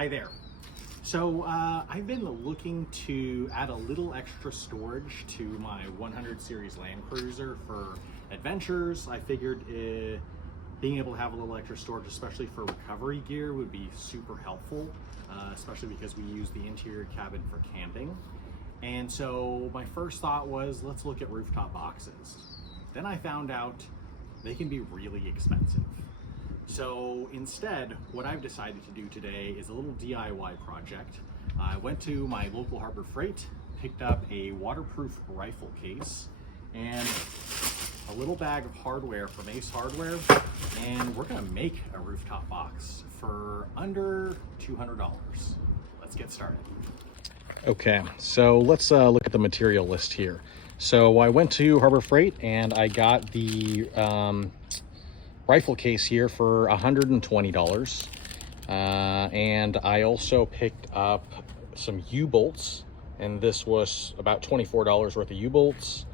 Hi there. So I've been looking to add a little extra storage to my 100 series Land Cruiser for adventures. I figured being able to have a little extra storage, especially for recovery gear, would be super helpful, especially because we use the interior cabin for camping. And so my first thought was, let's look at rooftop boxes. Then I found out they can be really expensive. So instead, what I've decided to do today is a little DIY project. I went to my local Harbor Freight, picked up a waterproof rifle case and a little bag of hardware from Ace Hardware, and we're gonna make a rooftop box for under $200. Let's get started. Okay, so let's look at the material list here. So I went to Harbor Freight and I got the rifle case here for $120, and I also picked up some U-bolts, and this was about $24 worth of U-bolts,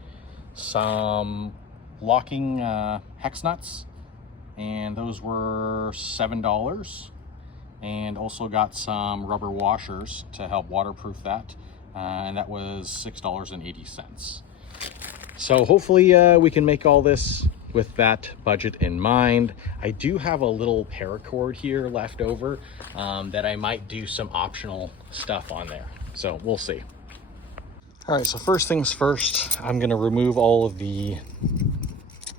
some locking hex nuts, and those were $7, and also got some rubber washers to help waterproof that, and that was $6.80. So hopefully we can make all this with that budget in mind. I do have a little paracord here left over that I might do some optional stuff on there. So we'll see. All right, so first things first, I'm gonna remove all of the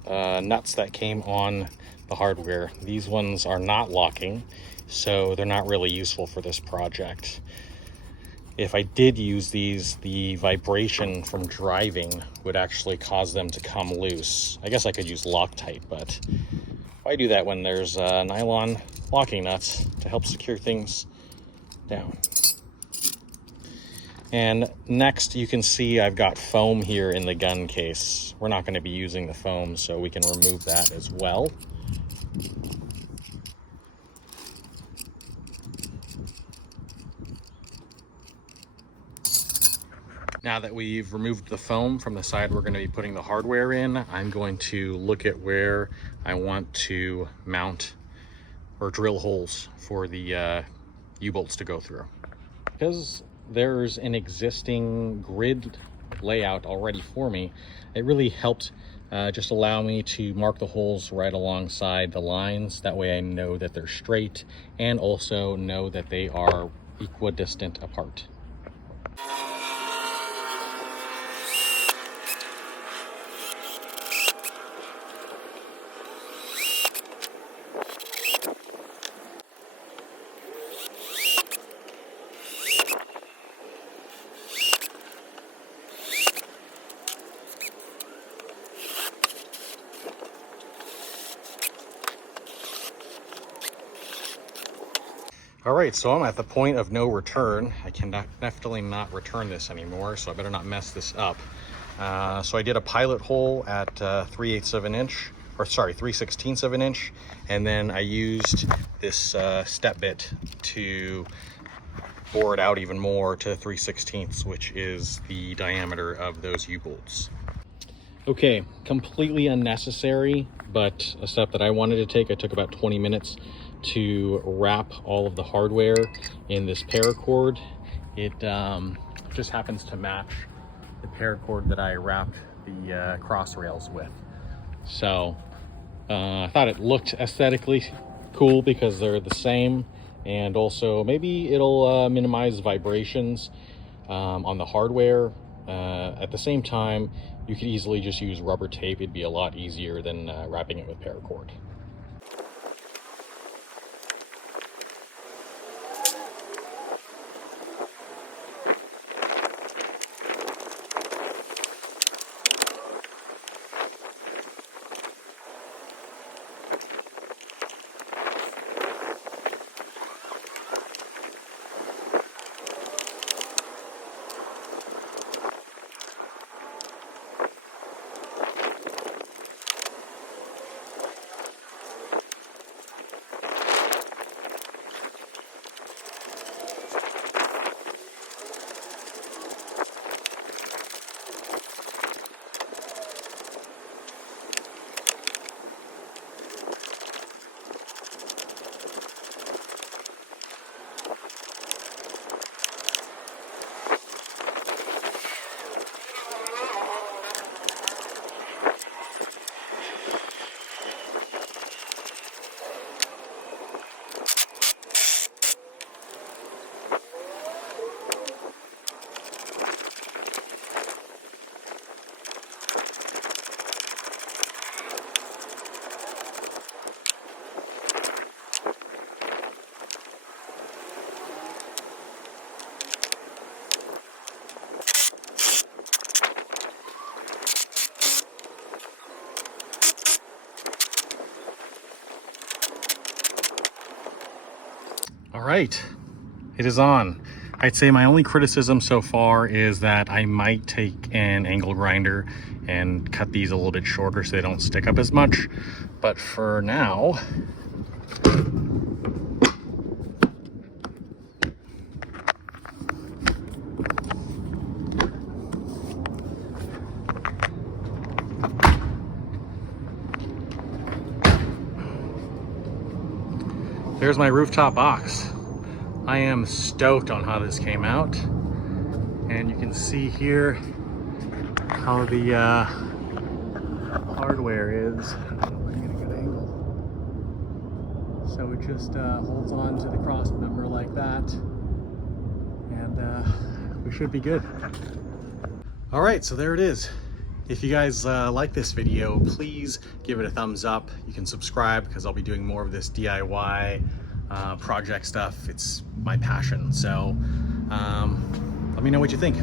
nuts that came on the hardware. These ones are not locking, so they're not really useful for this project. If I did use these, the vibration from driving would actually cause them to come loose. I guess I could use Loctite, but why do that when there's nylon locking nuts to help secure things down? And next, you can see I've got foam here in the gun case. We're not going to be using the foam, so we can remove that as well. Now that we've removed the foam from the side we're going to be putting the hardware in, I'm going to look at where I want to mount or drill holes for the U-bolts to go through. Because there's an existing grid layout already for me, it really helped just allow me to mark the holes right alongside the lines. That way I know that they're straight and also know that they are equidistant apart. All right, so I'm at the point of no return. I can definitely not return this anymore, so I better not mess this up. So I did a pilot hole at 3/8 of an inch, or sorry, 3/16 of an inch, and then I used this step bit to bore it out even more to 3/16, which is the diameter of those U-bolts. Okay, completely unnecessary, but a step that I wanted to take. I took about 20 minutes to wrap all of the hardware in this paracord. It just happens to match the paracord that I wrapped the cross rails with. So I thought it looked aesthetically cool because they're the same, and also maybe it'll minimize vibrations on the hardware. At the same time, you could easily just use rubber tape. It'd be a lot easier than wrapping it with paracord. All right, it is on. I'd say my only criticism so far is that I might take an angle grinder and cut these a little bit shorter so they don't stick up as much. But for now, there's my rooftop box. I am stoked on how this came out. And you can see here how the hardware is. I don't know if I can get a good angle. So it just holds on to the cross member like that. And we should be good. All right, so there it is. If you guys like this video, please give it a thumbs up. You can subscribe because I'll be doing more of this DIY project stuff. It's my passion. So let me know what you think.